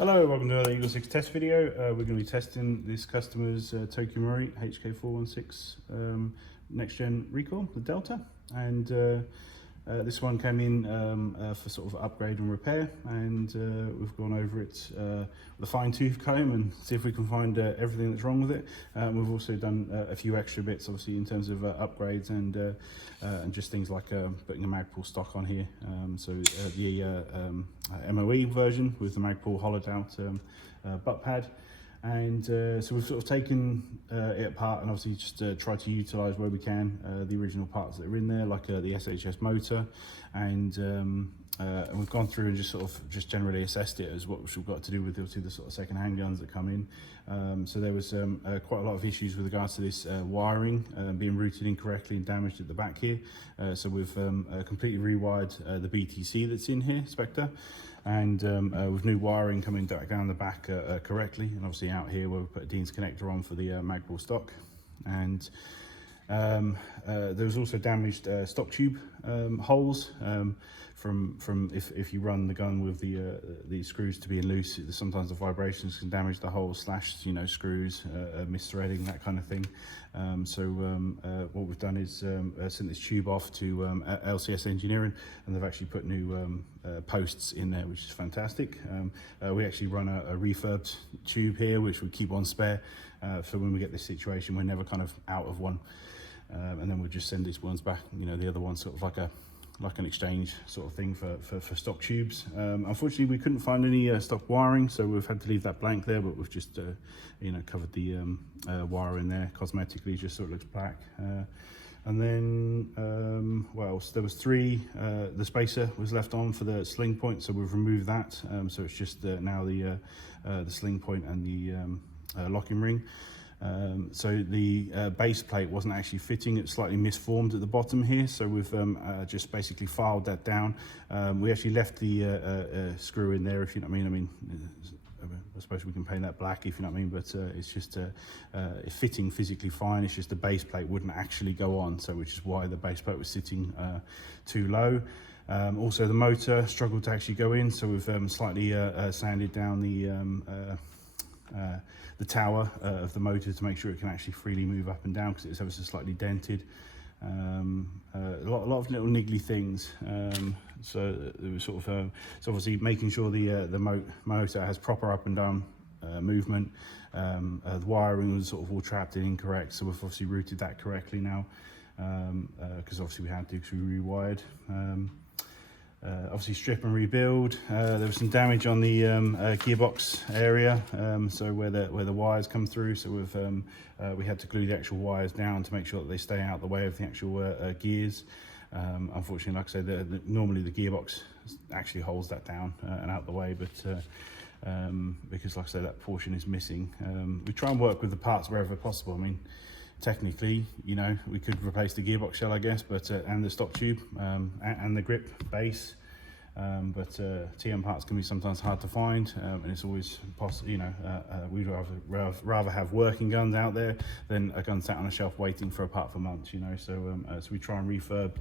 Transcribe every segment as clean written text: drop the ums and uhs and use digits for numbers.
Hello, welcome to another Eagle 6 test video. We're going to be testing this customer's Tokyo Marui HK416 next gen recoil, the Delta, and this one came in for sort of upgrade and repair, and we've gone over it with a fine-tooth comb and see if we can find everything that's wrong with it. We've also done a few extra bits, obviously, in terms of upgrades and just things like putting a Magpul stock on here. The MOE version with the Magpul hollowed out butt pad. And so we've sort of taken it apart and obviously just tried to utilise where we can the original parts that are in there, like the SHS motor, and we've gone through and just generally assessed it as what we've got to do with obviously the sort of second-hand guns that come in. So there was quite a lot of issues with regards to this wiring being routed incorrectly and damaged at the back here. So we've completely rewired the BTC that's in here, Spectre, and with new wiring coming down the back correctly, and obviously out here where we put a Dean's connector on for the Magpul stock. And there was also damaged stock tube holes from if you run the gun with the screws to being loose. Sometimes the vibrations can damage the holes, slash screws, misthreading, that kind of thing. What we've done is sent this tube off to LCS Engineering, and they've actually put new posts in there, which is fantastic. We actually run a refurbed tube here, which we keep on spare for when we get this situation. We're never kind of out of one, and then we'll just send these ones back. The other one's sort of like an exchange sort of thing for stock tubes. Unfortunately, we couldn't find any stock wiring, so we've had to leave that blank there, but we've just covered the wire in there cosmetically just so it looks black. And then what else? There was the spacer was left on for the sling point, so we've removed that. So it's just now the sling point and the locking ring. So the base plate wasn't actually fitting, it's slightly misformed at the bottom here, so we've just basically filed that down. We actually left the screw in there, if you know what I mean. I suppose we can paint that black, if you know what I mean, but it's just it's fitting physically fine. It's just the base plate wouldn't actually go on, so which is why the base plate was sitting too low. Also the motor struggled to actually go in, so we've slightly sanded down the tower of the motor to make sure it can actually freely move up and down, because it's ever so slightly dented. A lot of little niggly things. So it was sort of so obviously making sure the motor has proper up and down movement. The wiring was sort of all trapped and incorrect, so we've obviously routed that correctly now, because obviously we had to, because we rewired. Obviously strip and rebuild. There was some damage on the gearbox area, so where the wires come through, so we had to glue the actual wires down to make sure that they stay out the way of the actual gears. Unfortunately, like I said, normally the gearbox actually holds that down and out the way, but because like I said, that portion is missing. We try and work with the parts wherever possible. I mean, technically, we could replace the gearbox shell, I guess, but and the stock tube and the grip base, but TM parts can be sometimes hard to find, and it's always possible. We'd rather have working guns out there than a gun sat on a shelf waiting for a part for months. So we try and refurb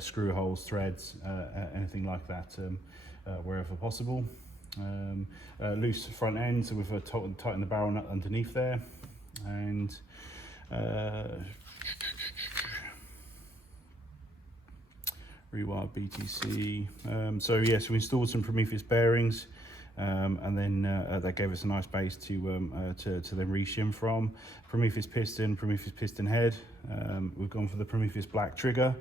screw holes, threads, anything like that, wherever possible. Loose front end, so we've tightened the barrel nut underneath there, and rewire BTC. So yes, we installed some Prometheus bearings, and then that gave us a nice base to then reshim from. Prometheus piston head. We've gone for the Prometheus black trigger.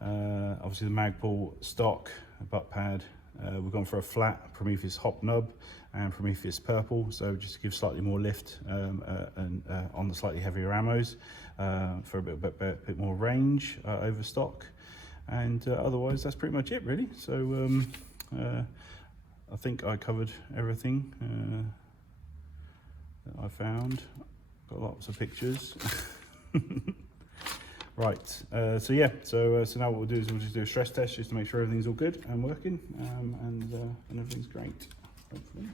Obviously the Magpul stock butt pad. We've gone for a flat Prometheus hop nub and Prometheus purple, so just to give slightly more lift and on the slightly heavier ammos for a bit more range over stock. And otherwise that's pretty much it, really. So I think I covered everything that I found. Got lots of pictures. Right, so now what we'll do is we'll just do a stress test just to make sure everything's all good and working, and everything's great, hopefully.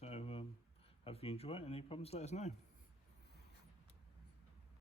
So hope you enjoy it. Any problems, let us know.